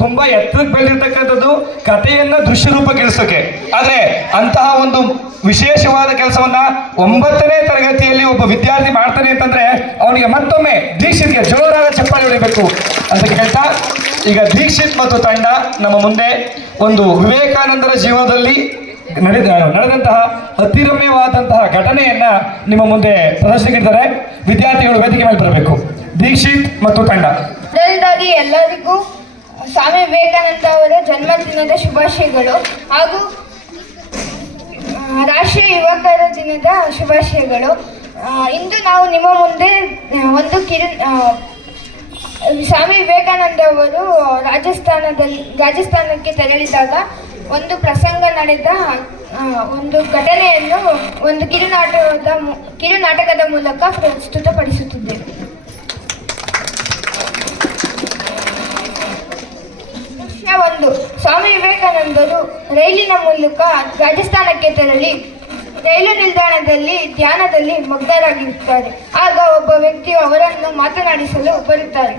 ತುಂಬಾ ಎತ್ತರಕ್ಕೆ ಬೆಳೆದಿರ್ತಕ್ಕಂಥದ್ದು ಕಥೆಯನ್ನ ದೃಶ್ಯ ರೂಪಕ್ಕಿಳಿಸೋಕೆ. ಆದ್ರೆ ಅಂತಹ ಒಂದು ವಿಶೇಷವಾದ ಕೆಲಸವನ್ನ 9ನೇ ತರಗತಿಯಲ್ಲಿ ಒಬ್ಬ ವಿದ್ಯಾರ್ಥಿ ಮಾಡ್ತಾನೆ ಅಂತಂದ್ರೆ ಅವನಿಗೆ ಮತ್ತೊಮ್ಮೆ ದೀಕ್ಷಿತ್ಗೆ ಜೋರಾದ ಚಪ್ಪಾಳೆ ಹೊಡಿಬೇಕು ಅಂತ ಹೇಳ್ತಾ, ಈಗ ದೀಕ್ಷಿತ್ ಮತ್ತು ತಂಡ ನಮ್ಮ ಮುಂದೆ ಒಂದು ವಿವೇಕಾನಂದರ ಜೀವನದಲ್ಲಿ ನಡೆದಂತಹ ಅತಿರಮ್ಯವಾದಂತಹ ಘಟನೆಯನ್ನ ನಿಮ್ಮ ಮುಂದೆ ಪ್ರದರ್ಶನಕ್ಕಿಡ್ತಾರೆ. ವಿದ್ಯಾರ್ಥಿಗಳು ವೇದಿಕೆ ಮೇಲೆ ಬರಬೇಕು. ದೀಕ್ಷಿತ್ ಮತ್ತು ತಂಡ. ಮೊದಲದಾಗಿ ಎಲ್ಲರಿಗೂ ಸ್ವಾಮಿ ವಿವೇಕಾನಂದ ಅವರ ಜನ್ಮದಿನದ ಶುಭಾಶಯಗಳು ಹಾಗೂ ರಾಷ್ಟ್ರೀಯ ಯುವಕರ ದಿನದ ಶುಭಾಶಯಗಳು. ಇಂದು ನಾವು ನಿಮ್ಮ ಮುಂದೆ ಒಂದು ಸ್ವಾಮಿ ವಿವೇಕಾನಂದ ಅವರು ರಾಜಸ್ಥಾನಕ್ಕೆ ತೆರಳಿದಾಗ ಒಂದು ಪ್ರಸಂಗ ನಡೆದ ಒಂದು ಘಟನೆಯನ್ನು ಒಂದು ಕಿರುನಾಟಕದ ಮೂಲಕ ಪ್ರಸ್ತುತಪಡಿಸುತ್ತಿದ್ದೇವೆ. ಒಂದು, ಸ್ವಾಮಿ ವಿವೇಕಾನಂದರು ರೈಲಿನ ಮೂಲಕ ರಾಜಸ್ಥಾನಕ್ಕೆ ತೆರಳಿ ರೈಲು ನಿಲ್ದಾಣದಲ್ಲಿ ಧ್ಯಾನದಲ್ಲಿ ಮಗ್ನರಾಗಿರುತ್ತಾರೆ. ಆಗ ಒಬ್ಬ ವ್ಯಕ್ತಿಯು ಅವರನ್ನು ಮಾತನಾಡಿಸಲು ಬರುತ್ತಾರೆ.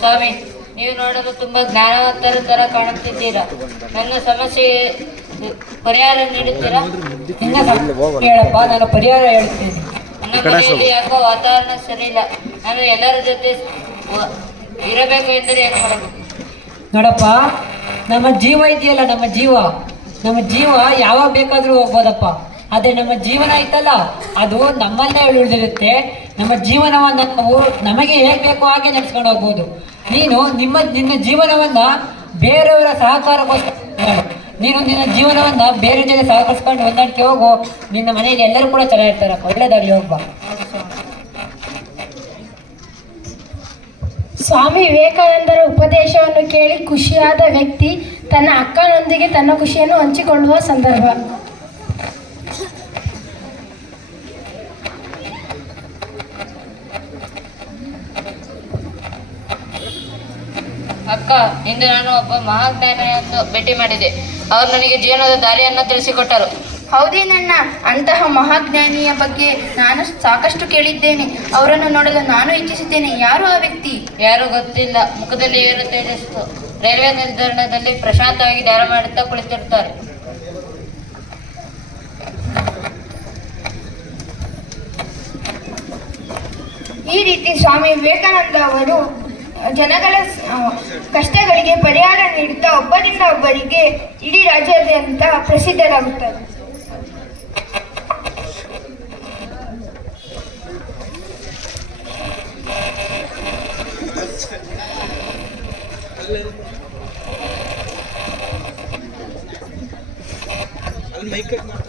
ಸ್ವಾಮಿ, ನೀವು ನೋಡಲು ತುಂಬಾ ಜ್ಞಾನವಂತರ ತರ ಕಾಣುತ್ತಿದ್ದೀರಾ. ನನ್ನ ಸಮಸ್ಯೆ ಪರಿಹಾರ ನೀಡುತ್ತೀರಾ? ಹೇಳಪ್ಪ, ನಾನು ಪರಿಹಾರ ಹೇಳ್ತೀನಿ. ನನ್ನ ಮನೆಯಲ್ಲಿ ಯಾಕೋ ವಾತಾವರಣ ಸರಿ ಇಲ್ಲ. ನಾನು ಎಲ್ಲರ ಜೊತೆ ಇರಬೇಕು ಎಂದರೆ ಏನು ಮಾಡಬೇಕು? ನೋಡಪ್ಪ, ನಮ್ಮ ಜೀವ ಇದೆಯಲ್ಲ, ನಮ್ಮ ಜೀವ ಯಾವಾಗ ಬೇಕಾದ್ರೂ ಹೋಗ್ಬೋದಪ್ಪ. ಆದರೆ ನಮ್ಮ ಜೀವನ ಐತಲ್ಲ, ಅದು ನಮ್ಮನ್ನೇ ಉಳಿದಿರುತ್ತೆ. ನಮ್ಮ ಜೀವನವನ್ನು ನಾವು ನಮಗೆ ಹೇಗೆ ಬೇಕೋ ಹಾಗೆ ನಡೆಸ್ಕೊಂಡು ಹೋಗ್ಬೋದು. ನೀನು ನಿನ್ನ ಜೀವನವನ್ನ ಬೇರೆಯವರ ಸಹಕಾರಕ್ಕೋಸ್ಕರ ನಿನ್ನ ಜೀವನವನ್ನ ಬೇರೆ ಜೊತೆ ಸಹಕರಿಸ್ಕೊಂಡು ಹೊಂದಾಣಿಕೆ ಹೋಗು. ನಿನ್ನ ಮನೆಯಲ್ಲಿ ಎಲ್ಲರೂ ಕೂಡ ಚೆನ್ನಾಗಿರ್ತಾರಪ್ಪ. ಒಳ್ಳೇದಾಗಲಿ, ಹೋಗ್ಬ. ಸ್ವಾಮಿ ವಿವೇಕಾನಂದರ ಉಪದೇಶವನ್ನು ಕೇಳಿ ಖುಷಿಯಾದ ವ್ಯಕ್ತಿ ತನ್ನ ಅಕ್ಕನೊಂದಿಗೆ ತನ್ನ ಖುಷಿಯನ್ನು ಹಂಚಿಕೊಳ್ಳುವ ಸಂದರ್ಭ. ಅಕ್ಕ, ಇಂದು ನಾನು ಒಬ್ಬ ಮಹಾಜ್ಞಾನಿಯನ್ನು ಭೇಟಿ ಮಾಡಿದೆ. ಅವರು ನನಗೆ ಜೀವನದ ದಾರಿಯನ್ನು ತಿಳಿಸಿಕೊಟ್ಟರು. ಹೌದೇನಣ್ಣ, ಅಂತಹ ಮಹಾಜ್ಞಾನಿಯ ಬಗ್ಗೆ ನಾನು ಸಾಕಷ್ಟು ಕೇಳಿದ್ದೇನೆ. ಅವರನ್ನು ನೋಡಲು ನಾನು ಇಚ್ಛಿಸುತ್ತೇನೆ. ಯಾರು ಆ ವ್ಯಕ್ತಿ? ಯಾರು ಗೊತ್ತಿಲ್ಲ. ಮುಖದಲ್ಲಿ ಏನು ತೇಜಸ್ಸು. ರೈಲ್ವೆ ನಿಲ್ದಾಣದಲ್ಲಿ ಪ್ರಶಾಂತವಾಗಿ ಧ್ಯಾನ ಮಾಡುತ್ತಾ ಕುಳಿತಿರುತ್ತಾರೆ. ಈ ರೀತಿ ಸ್ವಾಮಿ ವಿವೇಕಾನಂದ ಅವರು ಜನಗಳ ಕಷ್ಟಗಳಿಗೆ ಪರಿಹಾರ ನೀಡುತ್ತಾ ಒಬ್ಬರಿಂದ ಒಬ್ಬರಿಗೆ ಇಡೀ ರಾಜ್ಯಾದ್ಯಂತ ಪ್ರಸಿದ್ಧರಾಗುತ್ತಾರೆ.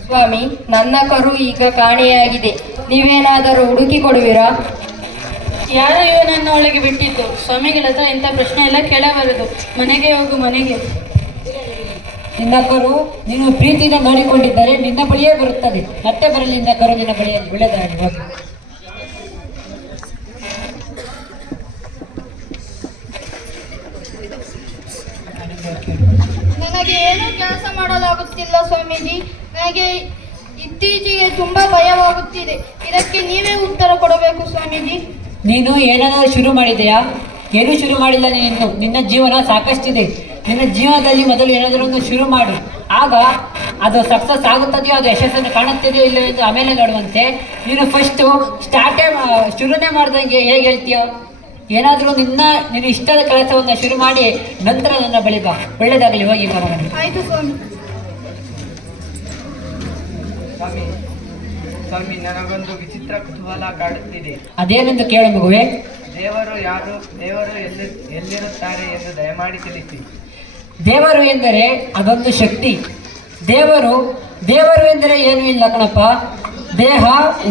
ಸ್ವಾಮಿ, ನನ್ನ ಕರು ಈಗ ಕಾಣೆಯಾಗಿದೆ. ನೀವೇನಾದರೂ ಹುಡುಕಿ ಕೊಡುವಿರಾ? ಯಾರು ಇವನನ್ನು ಒಳಗೆ ಬಿಟ್ಟಿದ್ದು? ಸ್ವಾಮಿಗಳ ಹತ್ರ ಇಂಥ ಪ್ರಶ್ನೆ ಎಲ್ಲ ಕೇಳಬಾರದು. ಮನೆಗೆ ಹೋಗು, ಮನೆಗೆ. ನಿನ್ನ ಕರು ನೀನು ಪ್ರೀತಿಯಿಂದ ನೋಡಿಕೊಂಡಿದ್ದರೆ ನಿನ್ನ ಬಳಿಯೇ ಬರುತ್ತದೆ. ಮತ್ತೆ ಬರಲಿ ನಿನ್ನ ಕರು ನಿನ್ನ ಬಳಿಯಲ್ಲಿ. ಒಳ್ಳೆಯದಾಗಲಿ, ಹೋಗಿ. ನನಗೆ ಏನೂ ಕೆಲಸ ಮಾಡಲಾಗುತ್ತಿಲ್ಲ ಸ್ವಾಮೀಜಿ. ನನಗೆ ಇತ್ತೀಚೆಗೆ ತುಂಬಾ ಭಯವಾಗುತ್ತಿದೆ. ಇದಕ್ಕೆ ನೀವೇ ಉತ್ತರ ಕೊಡಬೇಕು ಸ್ವಾಮೀಜಿ. ನೀನು ಏನಾದರೂ ಶುರು ಮಾಡಿದೆಯಾ? ಏನೂ ಶುರು ಮಾಡಿಲ್ಲ. ನಿನ್ನ ಜೀವನ ಸಾಕಷ್ಟಿದೆ. ನಿನ್ನ ಜೀವನದಲ್ಲಿ ಮೊದಲು ಏನಾದರೂ ಒಂದು ಶುರು ಮಾಡು. ಆಗ ಅದು ಸಕ್ಸಸ್ ಆಗುತ್ತದೆಯೋ, ಅದು ಯಶಸ್ಸನ್ನು ಕಾಣುತ್ತದೆಯೋ ಇಲ್ಲವೋ ಎಂದು ಆಮೇಲೆ ನೋಡುವಂತೆ. ನೀನು ಫಸ್ಟು ಶುರುನೇ ಮಾಡ್ದಂಗೆ ಹೇಗೆ ಹೇಳ್ತೀಯೋ? ಏನಾದರೂ ನಿನ್ನ ಇಷ್ಟದ ಕೆಲಸವನ್ನು ಶುರು ಮಾಡಿ ನಂತರ ನನ್ನ ಬಳಿ ಬಾ. ಒಳ್ಳೆಯದಾಗಲಿ, ಹೋಗಿ ಮಗನೇ. ಆಯ್ತು ಸ್ವಾಮಿ. ಸ್ವಾಮಿ, ನನಗೊಂದು ವಿಚಿತ್ರ ಕುತೂಹಲ ಕಾಡುತ್ತಿದೆ. ಅದೇನೆಂದು ಕೇಳು ಮಗುವೆ. ದೇವರು ಯಾರು? ದೇವರು ಎಲ್ಲಿರುತ್ತಾರೆ ಎಂದು ದಯಮಾಡಿ ತಿಳಿಸಿ. ದೇವರು ಎಂದರೆ ಅದೊಂದು ಶಕ್ತಿ. ದೇವರು ಎಂದರೆ ಏನೂ ಇಲ್ಲ ಕಣಪ್ಪ. ದೇಹ,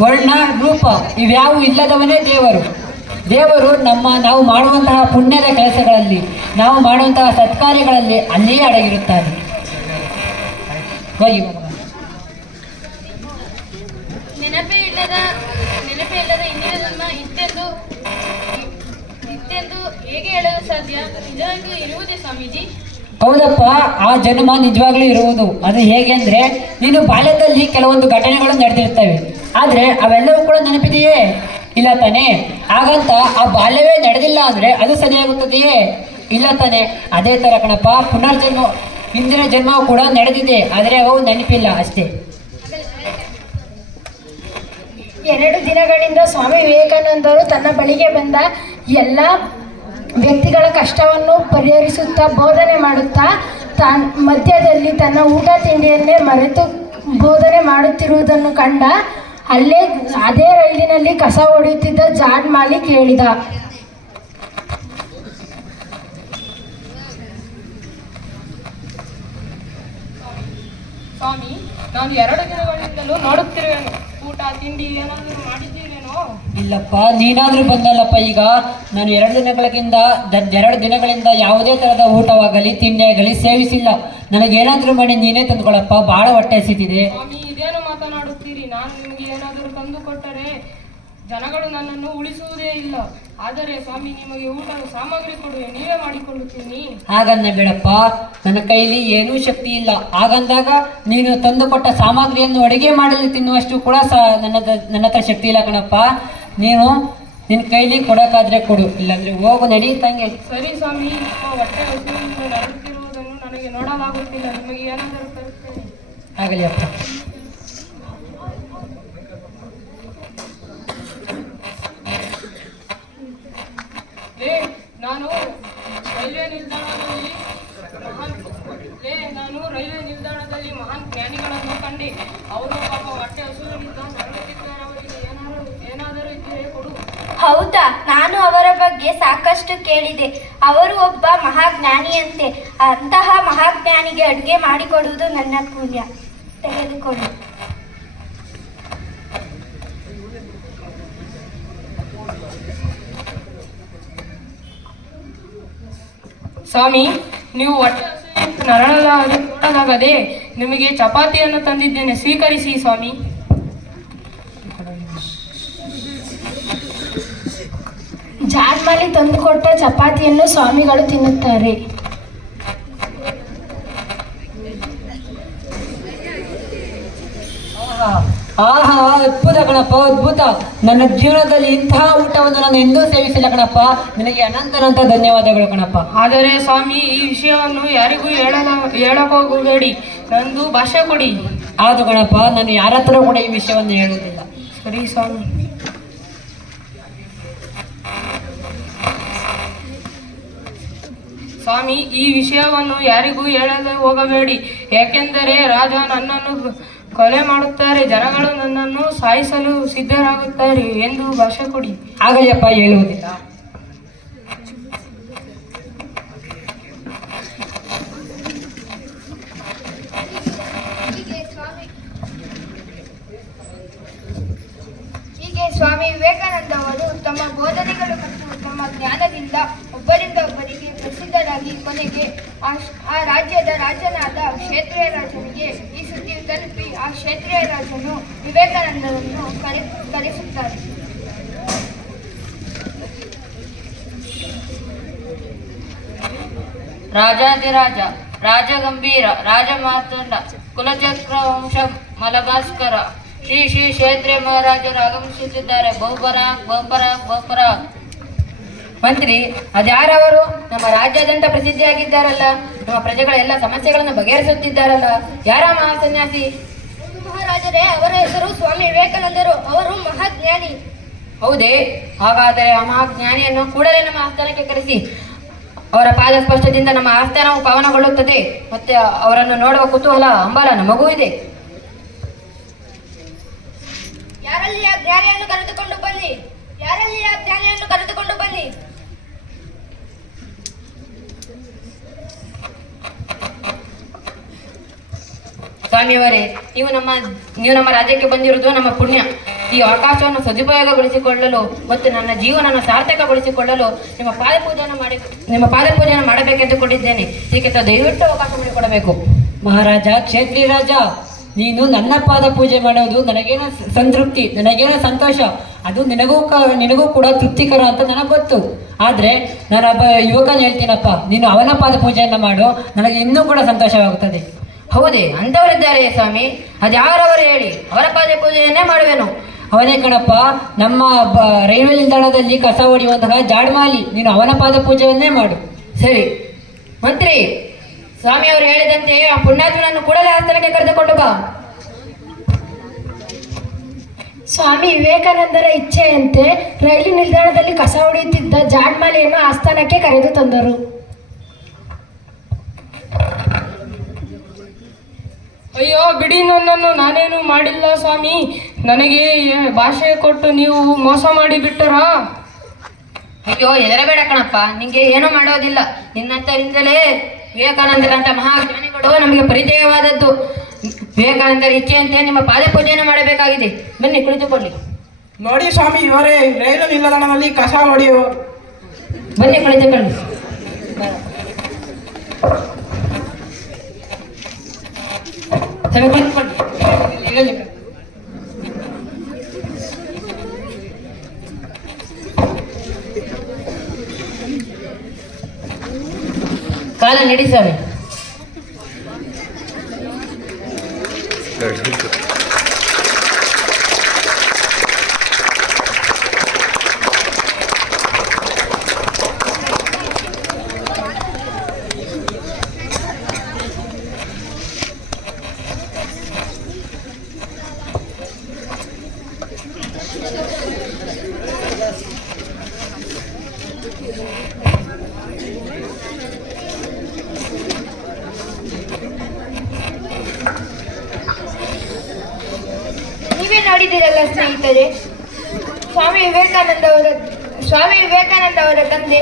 ವರ್ಣ, ರೂಪ ಇವ್ಯಾವು ಇಲ್ಲದವನೇ ದೇವರು. ದೇವರು ನಾವು ಮಾಡುವಂತಹ ಪುಣ್ಯದ ಕೆಲಸಗಳಲ್ಲಿ, ನಾವು ಮಾಡುವಂತಹ ಸತ್ಕಾರ್ಯಗಳಲ್ಲಿ ಅಲ್ಲಿಯೇ ಅಡಗಿರುತ್ತಾನೆ. ಹೋಗಿ ಮಗ. ನೆನಪೇ ಇಲ್ಲದ ಇಂದಿನ ಜನ್ಮ ಇತ್ತೆಂದು ಹೇಗೆ ಹೇಳಲು ಸಾಧ್ಯ? ನಿಜವಾಗಿಯೂ ಇರುವುದೇ ಸ್ವಾಮೀಜಿ? ಹೌದಪ್ಪ, ಆ ಜನ್ಮ ನಿಜವಾಗ್ಲೂ ಇರುವುದು. ಅದು ಹೇಗೆ ಅಂದ್ರೆ, ನೀನು ಬಾಲ್ಯದಲ್ಲಿ ಕೆಲವೊಂದು ಘಟನೆಗಳು ನಡೆದಿರ್ತವೆ, ಆದ್ರೆ ಅವೆಲ್ಲವೂ ಕೂಡ ನೆನಪಿದೆಯೇ? ಇಲ್ಲ ತಾನೆ? ಹಾಗಂತ ಆ ಬಾಲ್ಯವೇ ನಡೆದಿಲ್ಲ ಅಂದ್ರೆ ಅದು ಸರಿಯಾಗುತ್ತದೆಯೇ? ಇಲ್ಲ ತಾನೆ? ಅದೇ ತರ ಕಣಪ್ಪ, ಪುನರ್ಜನ್ಮ, ಹಿಂದಿನ ಜನ್ಮ ಕೂಡ ನಡೆದಿದೆ, ಆದ್ರೆ ಅವು ನೆನಪಿಲ್ಲ ಅಷ್ಟೇ. 2 ದಿನಗಳಿಂದ ಸ್ವಾಮಿ ವಿವೇಕಾನಂದರು ತನ್ನ ಬಳಿಗೆ ಬಂದ ಎಲ್ಲ ವ್ಯಕ್ತಿಗಳ ಕಷ್ಟವನ್ನು ಪರಿಹರಿಸುತ್ತಾ ಬೋಧನೆ ಮಾಡುತ್ತಾ ಮಧ್ಯದಲ್ಲಿ ತನ್ನ ಊಟ ತಿಂಡಿಯನ್ನೇ ಮರೆತು ಬೋಧನೆ ಮಾಡುತ್ತಿರುವುದನ್ನು ಕಂಡ ಅದೇ ರೈಲಿನಲ್ಲಿ ಕಸ ಹೊಡೆಯುತ್ತಿದ್ದ ಜಾನ್ ಮಾಲಿಕ್ ಹೇಳಿದ, ಸ್ವಾಮಿ, ನಾನು 2 ದಿನಗಳಿಂದಲೂ ನೋಡುತ್ತಿರುವೆನು. ಊಟ ತಿಂಡಿ ಏನಾದರೂ ಮಾಡಿದ್ದೀರೇನೋ? ಇಲ್ಲಪ್ಪ, ನೀನಾದ್ರೂ ಬಂದಲ್ಲಪ್ಪ. ಈಗ ನಾನು 2 ದಿನಗಳಿಂದ ಯಾವುದೇ ತರಹದ ಊಟವಾಗಲಿ ತಿಂಡಿಯಾಗಲಿ ಸೇವಿಸಿಲ್ಲ. ನನಗೇನಾದ್ರೂ ಮಾಡಿ ನೀನೇ ತಂದುಕೊಳ್ಳಪ್ಪ, ಬಹಳ ಹೊಟ್ಟೆ ಹಸಿತಿದೆ. ಸ್ವಾಮಿ, ಇದೇನು ಮಾತನಾಡುತ್ತೀರಿ? ನಾನು ನಿಮಗೆ ಏನಾದರೂ ತಂದು ಕೊಟ್ಟರೆ ಜನಗಳು ನನ್ನನ್ನು ಉಳಿಸುವುದೇ ಇಲ್ಲ. ಆದರೆ ಸ್ವಾಮಿ, ನಿಮಗೆ ಊಟದ ಸಾಮಗ್ರಿ ಕೊಡುವೆ, ನೀವೇ ಮಾಡಿಕೊಳ್ಳುತ್ತೀನಿ. ಹಾಗನ್ನ ಬೇಡಪ್ಪ, ನನ್ನ ಕೈಲಿ ಏನೂ ಶಕ್ತಿ ಇಲ್ಲ. ಹಾಗಂದಾಗ ನೀನು ತಂದುಕೊಟ್ಟ ಸಾಮಗ್ರಿಯನ್ನು ಅಡುಗೆ ಮಾಡಲು ತಿನ್ನುವಷ್ಟು ಕೂಡ ನನ್ನ ಹತ್ರ ಶಕ್ತಿ ಇಲ್ಲ ಕಣಪ್ಪ. ನೀನು ನಿನ್ನ ಕೈಲಿ ಕೊಡೋಕ್ಕಾದ್ರೆ ಕೊಡು, ಇಲ್ಲಾಂದ್ರೆ ಹೋಗು, ನಡಿ ತಂಗೆ. ಸರಿ ಸ್ವಾಮಿ, ಹೊಟ್ಟೆ ಹಸಿವಿನಿಂದ ನಡುತ್ತಿರುವುದನ್ನು ನನಗೆ ನೋಡಲಾಗುತ್ತಿಲ್ಲ. ನಿಮಗೆ ಏನಾದರೂ ತರುತ್ತೇನೆ. ಆಗಲಿ ಅಪ್ಪ. ರೈಲ್ವೆ ನಿಲ್ದಾಣದಲ್ಲಿ ಮಹಾನ್ ಜ್ಞಾನಿಗಳನ್ನು ಕಂಡೆ. ಅವರು ಪಾಪ ಹೊಟ್ಟೆ ಹಸುವಿನಿಂದ ನರಳುತ್ತಿದ್ದಾರೆ. ಅವರಿಗೆ ಏನಾದರೂ ಇದ್ದರೆ ಕೊಡು. ಹೌದಾ? ನಾನು ಅವರ ಬಗ್ಗೆ ಸಾಕಷ್ಟು ಕೇಳಿದೆ. ಅವರು ಒಬ್ಬ ಮಹಾಜ್ಞಾನಿಯಂತೆ. ಅಂತಹ ಮಹಾಜ್ಞಾನಿಗೆ ಅಡುಗೆ ಮಾಡಿಕೊಡುವುದು ನನ್ನ ಪುಣ್ಯ. ತೆಗೆದುಕೊಳ್ಳಿ. ಸ್ವಾಮಿ, ನೀವು ಹೊಟ್ಟೆ ನರಳಲಾಗದೆ ನಿಮಗೆ ಚಪಾತಿಯನ್ನು ತಂದಿದ್ದೇನೆ, ಸ್ವೀಕರಿಸಿ ಸ್ವಾಮಿ. ಜಾನ್ ಮಾಲಿಕ್ ತಂದುಕೊಟ್ಟ ಚಪಾತಿಯನ್ನು ಸ್ವಾಮಿಗಳು ತಿನ್ನುತ್ತಾರೆ. ಆಹಾ, ಅದ್ಭುತ ಕಣಪ್ಪ, ಅದ್ಭುತ. ನನ್ನ ಜೀವನದಲ್ಲಿ ಇಂತಹ ಊಟವನ್ನು ನಾನು ಎಂದೂ ಸೇವಿಸಿಲ್ಲ ಕಣಪ್ಪ. ನಿನಗೆ ಅನಂತ ಧನ್ಯವಾದಗಳು ಕಣಪ್ಪ. ಆದರೆ ಸ್ವಾಮಿ, ಈ ವಿಷಯವನ್ನು ಯಾರಿಗೂ ಹೇಳಕೋಗಬೇಡಿ. ನಂದು ಭಾಷೆ ಕೊಡಿ. ಆದು ಕಣಪ್ಪ, ನಾನು ಯಾರ ಹತ್ರ ಕೂಡ ಈ ವಿಷಯವನ್ನು ಹೇಳುವುದಿಲ್ಲ. ಸರಿ ಸ್ವಾಮಿ. ಸ್ವಾಮಿ, ಈ ವಿಷಯವನ್ನು ಯಾರಿಗೂ ಹೇಳಲು ಹೋಗಬೇಡಿ. ಏಕೆಂದರೆ ರಾಜ ನನ್ನನ್ನು ಕೊಲೆ ಮಾಡುತ್ತಾರೆ, ಜನಗಳು ನನ್ನನ್ನು ಸಾಯಿಸಲು ಸಿದ್ಧರಾಗುತ್ತಾರೆ ಎಂದು ಭಾಷೆ ಕೊಡಿ. ಆಗಲಿಯಪ್ಪ, ಹೇಳುವುದಿಲ್ಲ. ಹೀಗೆ ಸ್ವಾಮಿ ವಿವೇಕಾನಂದ ಅವರು ತಮ್ಮ ಬೋಧನೆಗಳು ಮತ್ತು ತಮ್ಮ ಜ್ಞಾನದಿಂದ ಒಬ್ಬರಿಂದ ಒಬ್ಬರಿಗೆ ಪ್ರಸಿದ್ಧರಾಗಿ ಕೊನೆಗೆ ಆ ರಾಜ್ಯದ ರಾಜನಾದ ಕ್ಷೇತ್ರೀಯ ರಾಜನಿಗೆ ಈ ಸುದ್ದಿಯು ತಲುಪಿ ಆ ಕ್ಷೇತ್ರೀಯ ರಾಜನು ವಿವೇಕಾನಂದರನ್ನು ಕರೆಸುತ್ತಾರೆ. ರಾಜಾಧಿರಾಜ, ರಾಜಗಂಭೀರ, ರಾಜಮಾರ್ತಾಂಡ, ಕುಲಚಕ್ರ ವಂಶ ಮಲಭಾಸ್ಕರ, ಶ್ರೀ ಶ್ರೀ ಕ್ಷೇತ್ರೀಯ ಮಹಾರಾಜರು ಆಗಮಿಸುತ್ತಿದ್ದಾರೆ. ಬಹುಪರಾಗ್. ಮಂತ್ರಿ, ಅದ್ಯಾರವರು? ನಮ್ಮ ರಾಜ್ಯಾದ್ಯಂತ ಪ್ರಸಿದ್ಧಿಯಾಗಿದ್ದಾರಲ್ಲ, ನಮ್ಮ ಪ್ರಜೆಗಳ ಎಲ್ಲ ಸಮಸ್ಯೆಗಳನ್ನು ಬಗೆಹರಿಸುತ್ತಿದ್ದಾರಲ್ಲ, ಯಾರ ಮಹಾಸನ್ಯಾಸಿ? ಮಹಾರಾಜರೇ, ಅವರ ಹೆಸರು ಸ್ವಾಮಿ ವಿವೇಕಾನಂದರು. ಅವರು ಮಹಾಜ್ಞಾನಿ. ಹೌದೇ? ಹಾಗಾದರೆ ಆ ಮಹಾಜ್ಞಾನಿಯನ್ನು ಕೂಡಲೇ ನಮ್ಮ ಆಸ್ಥಾನಕ್ಕೆ ಕರೆಸಿ. ಅವರ ಪಾದ ಸ್ಪರ್ಶದಿಂದ ನಮ್ಮ ಆಸ್ಥಾನವು ಪಾವನಗೊಳ್ಳುತ್ತದೆ. ಮತ್ತೆ ಅವರನ್ನು ನೋಡುವ ಕುತೂಹಲ, ಹಂಬಲ ನಮಗೂ ಇದೆ. ಯಾರಲ್ಲಿ ಆ ಜ್ಞಾನಿಯನ್ನು ಕರೆದುಕೊಂಡು ಬನ್ನಿ. ಸ್ವಾಮಿಯವರೇ, ನೀವು ನಮ್ಮ ರಾಜ್ಯಕ್ಕೆ ಬಂದಿರುವುದು ನಮ್ಮ ಪುಣ್ಯ. ಈ ಅವಕಾಶವನ್ನು ಸದುಪಯೋಗಗೊಳಿಸಿಕೊಳ್ಳಲು ಮತ್ತು ನನ್ನ ಜೀವನವನ್ನು ಸಾರ್ಥಕಗೊಳಿಸಿಕೊಳ್ಳಲು ನಿಮ್ಮ ಪಾದಪೂಜೆಯನ್ನು ಮಾಡಬೇಕೆಂದುಕೊಂಡಿದ್ದೇನೆ. ಇದಕ್ಕೆ ದಯವಿಟ್ಟು ಅವಕಾಶ ಮಾಡಿಕೊಡಬೇಕು. ಮಹಾರಾಜ, ಕ್ಷೇತ್ರೀಯ ರಾಜ, ನೀನು ನನ್ನ ಪಾದ ಪೂಜೆ ಮಾಡೋದು ನನಗೇನೋ ಸಂತೃಪ್ತಿ, ನನಗೇನೋ ಸಂತೋಷ, ಅದು ನಿನಗೂ ಕೂಡ ತೃಪ್ತಿಕರ ಅಂತ ನನಗೆ ಗೊತ್ತು. ಆದರೆ ನಾನೊಬ್ಬ ಯುವಕನ ಹೇಳ್ತೀನಪ್ಪ, ನೀನು ಅವನ ಪಾದ ಪೂಜೆಯನ್ನು ಮಾಡು, ನನಗೆ ಇನ್ನೂ ಕೂಡ ಸಂತೋಷವಾಗುತ್ತದೆ. ಹೌದೇ, ಅಂಥವರಿದ್ದಾರೆ ಸ್ವಾಮಿ, ಅದ್ಯಾರವರು ಹೇಳಿ, ಅವರ ಪಾದ ಪೂಜೆಯನ್ನೇ ಮಾಡುವೆನು. ಅವನೇ ಕಣಪ್ಪ, ನಮ್ಮ ರೈಲ್ವೆ ನಿಲ್ದಾಣದಲ್ಲಿ ಕಸ ಹೊಡೆಯುವಂತಹ ಜಾಡ್ಮಾಲಿ, ನೀನು ಅವನ ಪಾದ ಪೂಜೆಯನ್ನೇ ಮಾಡು. ಸರಿ ಮಂತ್ರಿ, ಸ್ವಾಮಿಯವರು ಹೇಳಿದಂತೆ ಆ ಪುಣ್ಯಾತ್ಮನನ್ನು ಕೂಡಲೇ ಆಸ್ಥಾನಕ್ಕೆ ಕರೆದುಕೊಂಡು ಬಾ. ಸ್ವಾಮಿ ವಿವೇಕಾನಂದರ ಇಚ್ಛೆಯಂತೆ ರೈಲು ನಿಲ್ದಾಣದಲ್ಲಿ ಕಸ ಹೊಡೆಯುತ್ತಿದ್ದ ಜಾಡ್ಮಾಲೆಯನ್ನು ಆಸ್ಥಾನಕ್ಕೆ ಕರೆದು ತಂದರು. ಅಯ್ಯೋ ಬಿಡಿ, ನನ್ನನ್ನು ನಾನೇನು ಮಾಡಿಲ್ಲ ಸ್ವಾಮಿ. ನನಗೆ ಭಾಷೆ ಕೊಟ್ಟು ನೀವು ಮೋಸ ಮಾಡಿಬಿಟ್ಟರಾ? ಅಯ್ಯೋ ಹೆದರಬೇಡ ಕಣಪ್ಪ, ನಿಂಗೆ ಏನೂ ಮಾಡೋದಿಲ್ಲ. ನಿನ್ನಂತರಿಂದಲೇ ವಿವೇಕಾನಂದರಂತ ಮಹಾಜ್ಞಾನಿಗಳು ನಮಗೆ ಪರಿಚಯವಾದದ್ದು. ವಿವೇಕಾನಂದರ ಇಚ್ಛೆಯಂತೆ ನಿಮ್ಮ ಪಾದ ಪೂಜೆಯನ್ನು ಮಾಡಬೇಕಾಗಿದೆ. ಬನ್ನಿ ಕುಳಿತುಕೊಳ್ಳಿ. ನೋಡಿ ಸ್ವಾಮಿ, ಇವರೇ ರೈಲು ನಿಲ್ದಾಣದಲ್ಲಿ ಕಸ ಹೊಡೆಯುವ. ಬನ್ನಿ ಕುಳಿತುಕೊಳ್ಳಿ. ಸರಿ ಕುಳಿತುಕೊಳ್ಳಿ. ಕಾಲ ನಡಿ ಸ್ವಾಮಿ. ನೀವೇ ನೋಡಿದ್ದೀರಲ್ಲ ಸ್ನೇಹಿತರೆ, ಸ್ವಾಮಿ ವಿವೇಕಾನಂದ ಅವರ ತಂದೆ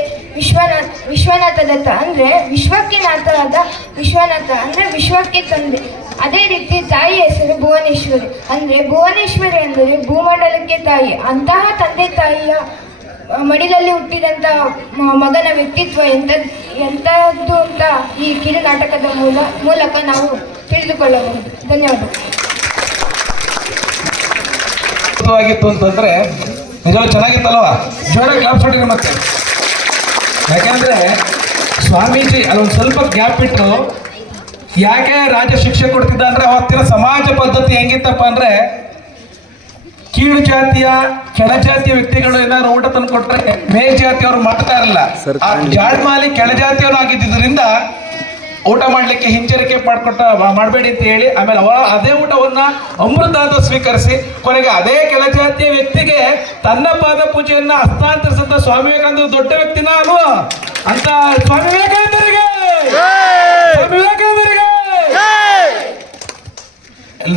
ವಿಶ್ವನಾಥ ದತ್ತ ಅಂದರೆ ವಿಶ್ವಕ್ಕೆ ನಾಥರಾದ ವಿಶ್ವನಾಥ ಅಂದರೆ ವಿಶ್ವಕ್ಕೆ ತಂದೆ. ಅದೇ ರೀತಿ ತಾಯಿ ಹೆಸರು ಭುವನೇಶ್ವರಿ ಅಂದರೆ ಭುವನೇಶ್ವರಿ ಅಂದರೆ ಭೂಮಂಡಲಕ್ಕೆ ತಾಯಿ. ಅಂತಹ ತಂದೆ ತಾಯಿಯ ಮಡಿಲಲ್ಲಿ ಹುಟ್ಟಿದಂಥ ಮಗನ ವ್ಯಕ್ತಿತ್ವ ಎಂಥದ್ದು ಅಂತ ಈ ಕಿರು ನಾಟಕದ ಮೂಲಕ ನಾವು ತಿಳಿದುಕೊಳ್ಳಬಹುದು. ಧನ್ಯವಾದ. ಆಗಿತ್ತು ಅಂತಂದ್ರೆ ನಿಜವಾಗ್ಲೂ ಚೆನ್ನಾಗಿತ್ತಲ್ವಾ? ಜೋರಾಗಿ ಕ್ಲಾಪ್ಸ್ ಹೊಡಿರಿ ಮತ್ತೆ. ಯಾಕೆಂದ್ರೆ ಸ್ವಾಮೀಜಿ ಅಲ್ಲೊಂದು ಸ್ವಲ್ಪ ಗ್ಯಾಪ್ ಇಟ್ಟು ಯಾಕೆ ರಾಜ್ಯ ಶಿಕ್ಷೆ ಕೊಡ್ತಿದ್ದ ಅಂದ್ರೆ ಅವತ್ತಿನ ಸಮಾಜ ಪದ್ಧತಿ ಹೆಂಗಿತ್ತಪ್ಪ ಅಂದ್ರೆ ಕೀಳು ಜಾತಿಯ ಕೆಳ ಜಾತಿಯ ವ್ಯಕ್ತಿಗಳು ಏನಾದ್ರು ಊಟ ತಂದು ಕೊಟ್ರೆ ಮೇಲ್ ಜಾತಿಯವರು ಮಾಡ್ತಾ ಇರಲಿಲ್ಲ. ಆ ಜಾಡ್ಮಾಲಿ ಕೆಳ ಜಾತಿಯವರು ಆಗಿದ್ದರಿಂದ ಊಟ ಮಾಡ್ಲಿಕ್ಕೆ ಹಿಂಜರಿಕೆ ಮಾಡಬೇಡಿ ಅಂತ ಹೇಳಿ ಆಮೇಲೆ ಅದೇ ಊಟವನ್ನ ಅಮೃತ ಅಂತ ಸ್ವೀಕರಿಸಿ ಕೊನೆಗೆ ಅದೇ ಕೆಳಜಾತಿಯ ವ್ಯಕ್ತಿಗೆ ತನ್ನ ಪಾದ ಪೂಜೆಯನ್ನ ಹಸ್ತಾಂತರಿಸಿದ ಸ್ವಾಮಿ ವಿವೇಕಾನಂದ ದೊಡ್ಡ ವ್ಯಕ್ತಿನ ಅಲ್ವಾ ಅಂತ ಸ್ವಾಮಿ ವಿವೇಕಾನಂದರಿಗೆ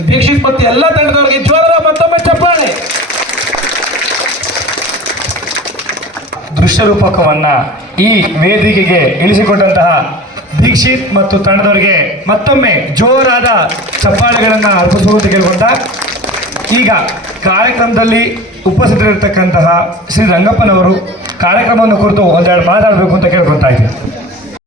ದೀಕ್ಷಿತ್ ಮತ್ತು ಎಲ್ಲ ತಂಡದವರಿಗೆ ಜೋರ ಮತ್ತೊಮ್ಮೆ ಚಪ್ಪಾಳೆ. ದೃಶ್ಯ ರೂಪಕವನ್ನ ಈ ವೇದಿಕೆಗೆ ಇಳಿಸಿಕೊಟ್ಟಂತಹ ದೀಕ್ಷಿತ್ ಮತ್ತು ತಂಡದವರಿಗೆ ಮತ್ತೊಮ್ಮೆ ಜೋರಾದ ಚಪ್ಪಾಳೆಗಳನ್ನು ಅರ್ಪಿಸುವುದು ಕೇಳಿಕೊಂಡ. ಈಗ ಕಾರ್ಯಕ್ರಮದಲ್ಲಿ ಉಪಸ್ಥಿತರಿರ್ತಕ್ಕಂತಹ ಶ್ರೀ ರಂಗಪ್ಪನವರು ಕಾರ್ಯಕ್ರಮವನ್ನು ಕುರಿತು ಒಂದೆರಡು ಮಾತಾಡಬೇಕು ಅಂತ ಕೇಳ್ಕೊತಾ ಇದ್ದೀನಿ.